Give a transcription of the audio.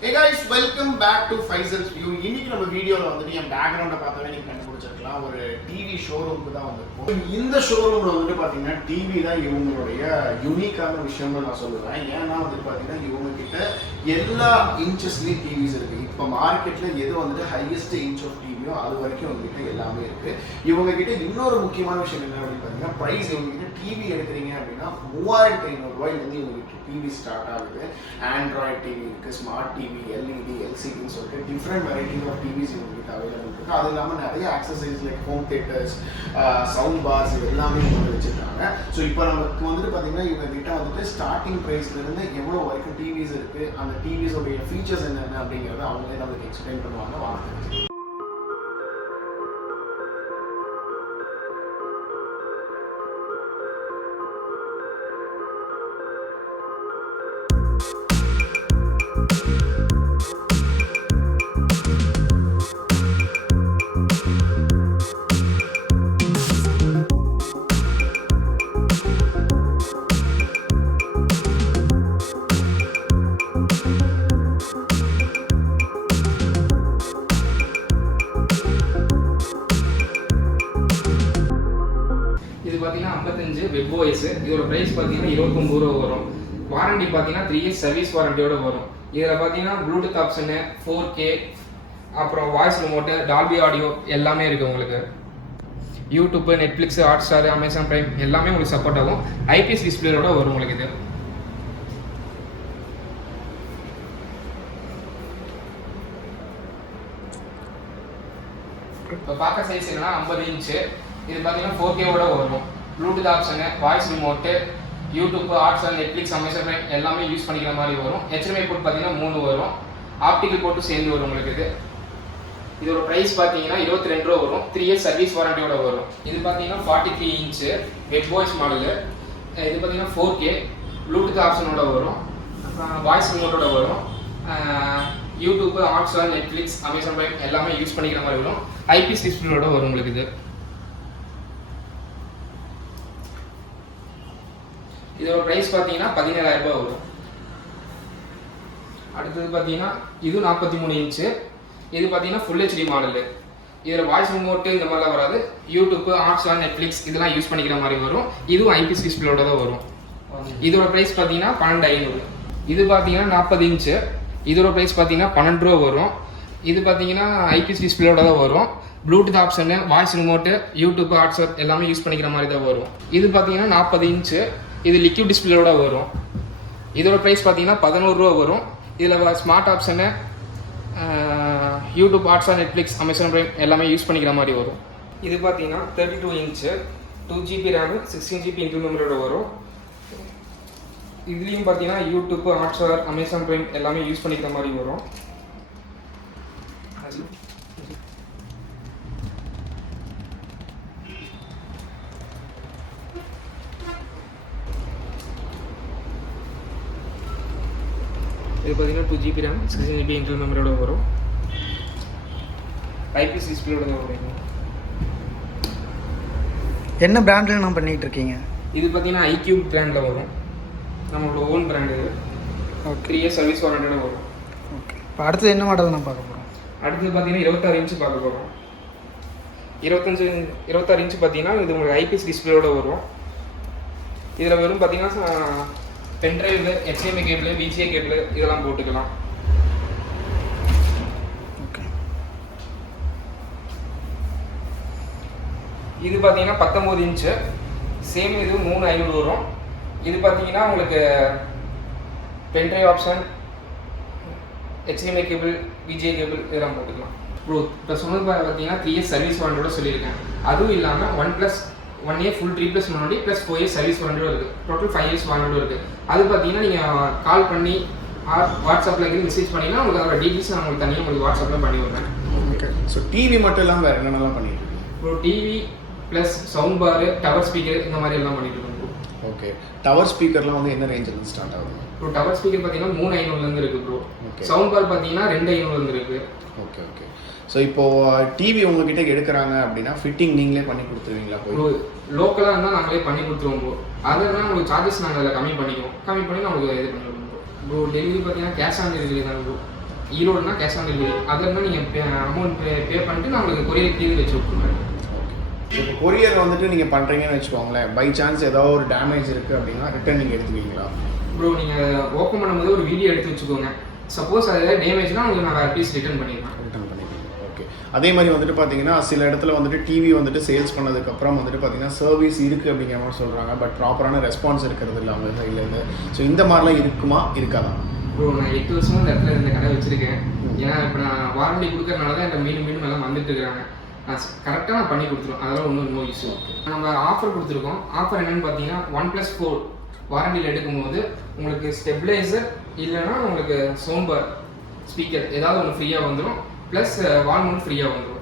Hey guys, welcome back to Faisal's View. இன்னைக்கு நம்ம வீடியோல வந்துட்டு என் பேக்ரவுண்ட பார்த்தாவே நீங்க கண்டுபிடிச்சிருக்கலாம். ஒரு டிவி ஷோரூமுக்கு தான் வந்திருக்கோம். இந்த ஷோரூம்ல வந்துட்டு பாத்தீங்கன்னா டிவி தான் இவங்களுடைய யூனிக்கான விஷயம்னு நான் சொல்லுவேன். ஏன்னா வந்துட்டு பாத்தீங்கன்னா இவங்க கிட்ட எல்லா இன்ச்சஸ்லயும் டிவிஸ் இருக்கு. இப்போ மார்க்கெட்ல எது வந்துட்டு ஹையஸ்ட் இன்ச் ஆஃப் டிவியோ அது வரைக்கும் வந்துட்டு எல்லாமே இருக்கு. இவங்க கிட்ட இன்னொரு முக்கியமான விஷயம் என்ன அப்படின்னு பாத்தீங்கன்னா பிரைஸ். இவங்க கிட்ட டிவி எடுக்கிறீங்க அப்படின்னா 3500 ரூபாயிலிருந்து இவங்க கிட்ட டிவி ஸ்டார்ட் ஆகுது. ஆண்ட்ராய்ட் டிவி இருக்கு, ஸ்மார்ட் டிவி, எல்இடி, எல்சிடின்னு சொல்லிட்டு டிஃப்ரெண்ட் வெரைட்டிஸ் ஆஃப் டிவிஸ் இவங்களுக்கு அவைலபிள் இருக்கு. அது இல்லாமல் நிறைய accessories like home theatres, sound bars இது எல்லாமே வந்து வச்சிருக்காங்க. ஸோ இப்போ நமக்கு வந்துட்டு பார்த்தீங்கன்னா இவங்க கிட்ட வந்துட்டு ஸ்டார்டிங் ப்ரைஸ்ல இருந்து எவ்வளோ வரைக்கும் டிவிஸ் இருக்கு, அந்த டிவிஸோடைய ஃபீச்சர்ஸ் என்னென்ன அப்படிங்கிறத அவங்களே நமக்கு எக்ஸ்பிளைன் பண்ணுவாங்க. வாங்க. இது பார்த்தீங்கன்னா 55 வெப் ஓஎஸ். இதோட ப்ரைஸ் பார்த்தீங்கன்னா 29 ரூபா வரும். வாரண்டி பார்த்தீங்கன்னா 3 இயர்ஸ் சர்வீஸ் வாரண்டியோட வரும். இதில் பார்த்தீங்கன்னா ப்ளூடூத் ஆப்ஷனு, 4K, அப்புறம் வாய்ஸ் ரிமோட்டு, டால்பி ஆடியோ எல்லாமே இருக்குது உங்களுக்கு. YouTube, Netflix, Hotstar, Amazon prime எல்லாமே உங்களுக்கு சப்போர்ட் ஆகும். ஐபிஎஸ் டிஸ்பிளேயோட வரும் உங்களுக்கு இது. இப்போ பார்க்க சைஸ் என்னன்னா 50 இன்ச்சு. இது பார்த்தீங்கன்னா 4K-ஓட வரும். Bluetooth option, voice remote, YouTube, Hotstar, Netflix, Amazon prime எல்லாமே யூஸ் பண்ணிக்கிற மாதிரி வரும். HDMI போர்ட் பார்த்தீங்கன்னா 3 வரும். ஆப்டிக்கல் போர்ட்டும் சேர்ந்து வரும் உங்களுக்கு இது. இதோட ப்ரைஸ் பார்த்தீங்கன்னா 22 ரூபா வரும். 3 இயர்ஸ் சர்வீஸ் வாரண்டியோட வரும். இது பார்த்தீங்கன்னா 43 இன்ச்சு வெப் வாய்ஸ் மாடலு. இது பார்த்தீங்கன்னா 4K, ப்ளூடூத் ஆப்ஷனோட வரும், வாய்ஸ் ரிமோட்டோட வரும். YouTube, Hotstar, Netflix, Amazon prime எல்லாமே யூஸ் பண்ணிக்கிற மாதிரி வரும். ஐபிஎஸ் டிஸ்பிளேயோட வரும் உங்களுக்கு இது. இதோட ப்ரைஸ் பார்த்தீங்கன்னா 17,000 ரூபாய் வரும். அடுத்தது பார்த்தீங்கன்னா இது 43 இன்ச்சு. இது பார்த்தீங்கன்னா ஃபுல் ஹெச்டி மாடலு. இதில் வாய்ஸ் ரிமோட்டு இந்த மாதிரிலாம் வராது. யூடியூப், ஹாட்ஸ்டார், நெட்ஃப்ளிக்ஸ் இதெல்லாம் யூஸ் பண்ணிக்கிற மாதிரி வரும். இதுவும் ஐபிஎஸ் டிஸ்பிளேயோட தான் வரும். இதோட ப்ரைஸ் பார்த்தீங்கன்னா 12,500. இது பார்த்தீங்கன்னா 40 இன்ச்சு. இதோட ப்ரைஸ் பார்த்தீங்கன்னா 12 ரூபா வரும். இது பார்த்தீங்கன்னா ஐபிஎஸ் டிஸ்பிளேயோட தான் வரும். Bluetooth option, voice remote, YouTube, Hotstar எல்லாமே யூஸ் பண்ணிக்கிற மாதிரி தான் வரும். இது பார்த்தீங்கன்னா 40 இன்ச்சு. இது லிக்விட் டிஸ்பிளேயோட வரும். இதோட ப்ரைஸ் பார்த்தீங்கன்னா 11 ரூபா வரும். இதில் smart option, YouTube, Hotstar, Netflix, Amazon prime எல்லாமே யூஸ் பண்ணிக்கிற மாதிரி வரும். இது பார்த்தீங்கன்னா 32 inch, 2GB RAM, 16GB internal மெமரியோட வரும். இதுலேயும் பார்த்தீங்கன்னா யூடியூப், ஹாட்ஸ்டார், அமேசான் பிரைம் எல்லாமே யூஸ் பண்ணிக்கிற மாதிரி வரும். இது பார்த்தீங்கன்னா 2GB RAM, 16GB இன்டர்னல் மெமரியோட வரும். ஐபிஎஸ் டிஸ்பிளேயோட தான் வரும். என்ன பிராண்டில் நான் பண்ணிகிட்டு இருக்கீங்க? இது பார்த்தீங்கன்னா iQube பிராண்டில் வரும். நம்மளோட ஓன் பிராண்ட் இது. 3 இயர்ஸ் சர்வீஸ் வாரண்டியோட வரும். ஓகே. இப்போ அடுத்தது என்ன மாடல் நான் பார்க்க போகிறோம்? அடுத்தது பார்த்தீங்கன்னா 26 இன்ச்சு பார்க்க போகிறோம். 26 இன்ச்சு பார்த்தீங்கன்னா இது உங்களுக்கு ஐபிஎஸ் டிஸ்பிளேயோட வரும். இதில் வெறும் பார்த்தீங்கன்னா pendrive, HDMI cable, VGA cable இதெல்லாம் போட்டுக்கலாம். ஓகே. இது பார்த்தீங்கன்னா 19 இன்ச்சு. சேம் இது 3500 வரும். இது பார்த்தீங்கன்னா உங்களுக்கு pendrive option, HDMI cable, VGA cable இதெல்லாம் போட்டுக்கலாம். ப்ரோ இப்போ சொன்னது பார்த்தீங்கன்னா 3 இயர்ஸ் சர்வீஸ் வாரண்டியோட சொல்லியிருக்கேன். அதுவும் இல்லாமல் 1 year full replacement warranty plus 4 years service வாரண்டியோட இருக்குது. டோட்டல் 5 இயர்ஸ் வாரண்டியோட இருக்குது. அது பார்த்தீங்கன்னா நீங்கள் கால் பண்ணி வாட்ஸ்அப்பில் மெசேஜ் பண்ணிங்கன்னா உங்களுக்கு அதோட டீட்டெயில்ஸ் நான் உங்களுக்கு தனியாக உங்களுக்கு வாட்ஸ்அப்பில் பண்ணி விடுறேன். ஓகே. ஸோ டிவி மட்டும் இல்லாமல் வேறு என்னென்னலாம் பண்ணிட்டு இருக்கீங்க? ப்ரோ டிவி ப்ளஸ் சவுண்ட் பாரு, டவர் ஸ்பீக்கர் இந்த மாதிரி எல்லாம் பண்ணிட்டு இருக்கோம் ப்ரோ. ஓகே. டவர் ஸ்பீக்கர்லாம் வந்து என்ன ரேஞ்சில் ஸ்டார்ட் ஆகுது? ப்ரோ டவர் ஸ்பீக்கர் பார்த்தீங்கன்னா 3500 இருக்குது ப்ரோ. ஓகே. சவுண்ட் பார் பார்த்தீங்கன்னா 2500 இருக்குது. Okay okay. ஸோ இப்போது டிவி உங்ககிட்ட எடுக்கிறாங்க அப்படின்னா ஃபிட்டிங் நீங்களே பண்ணி கொடுத்துருவீங்களா? போய் லோக்கலாக இருந்தால் நாங்களே பண்ணி கொடுத்துருவோம் ப்ரோ. அதெல்லாம் உங்களுக்கு சார்ஜஸ் நாங்கள் அதில் கம்மி பண்ணிக்குவோம். கம்மி பண்ணி நம்மளுக்கு இது பண்ணி விடுவோம் ப்ரோ. டெலிவரி பார்த்தீங்கன்னா கேஷ் ஆன் டெலிவரி தான் ப்ரோ. ஈரோடுனா கேஷ் ஆன் டெலிவரி. அதில் நீங்கள் அமௌண்ட் பே பண்ணிட்டு நான் உங்களுக்கு கொரியர் டிவி வச்சு விட்ருவேன். இப்போ கொரியர் வந்துட்டு நீங்கள் பண்ணுறீங்கன்னு வச்சுக்கோங்களேன், பை சான்ஸ் ஏதாவது ஒரு டேமேஜ் இருக்குது அப்படின்னா ரிட்டர்ன் நீங்கள் எடுத்துக்குவீங்களா? ப்ரோ நீங்கள் ஓப்பன் பண்ணும்போது ஒரு வீடியோ எடுத்து வச்சுக்கோங்க. சப்போஸ் அது ஏதாவது டேமேஜ்னா உங்களுக்கு நான் வேறு பீஸ் ரிட்டர்ன் பண்ணிடுவேன். ரிட்டர்ன் பண்ணிடுவீங்க. ஓகே. அதே மாதிரி வந்துட்டு பார்த்தீங்கன்னா சில இடத்துல வந்துட்டு டிவி வந்துட்டு சேல்ஸ் பண்ணதுக்கப்புறம் வந்துட்டு பார்த்தீங்கன்னா சர்வீஸ் இருக்குது அப்படிங்கிற மாதிரி சொல்கிறாங்க, பட் ப்ராப்பரான ரெஸ்பான்ஸ் இருக்கிறது இல்லை அவங்க சைட்லேருந்து. ஸோ இந்த மாதிரிலாம் இருக்குமா இருக்காதா? ப்ரோ நான் 8 வருஷமும் இந்த இடத்துல இந்த கடை வச்சுருக்கேன். ஏன்னா இப்போ நான் வாரண்டி கொடுக்கறனால தான் என்கிட்ட மீண்டும் எல்லாம் வந்துட்டு இருக்கிறாங்க. நான் கரெக்டாக நான் பண்ணி கொடுத்துருவோம், அதெல்லாம் ஒன்றும் நோ இஷ்யூ. நம்ம ஆஃபர் கொடுத்துருக்கோம். ஆஃபர் என்னென்னு பார்த்தீங்கன்னா 1+4 வாரண்டியில் எடுக்கும்போது உங்களுக்கு ஸ்டெபிளைசர் இல்லைன்னா உங்களுக்கு சவுண்ட் பார் ஸ்பீக்கர் ஏதாவது ஒன்று ஃப்ரீயாக வந்துடும், ப்ளஸ் வால் மவுண்ட் ஃப்ரீயாக வந்துடும்.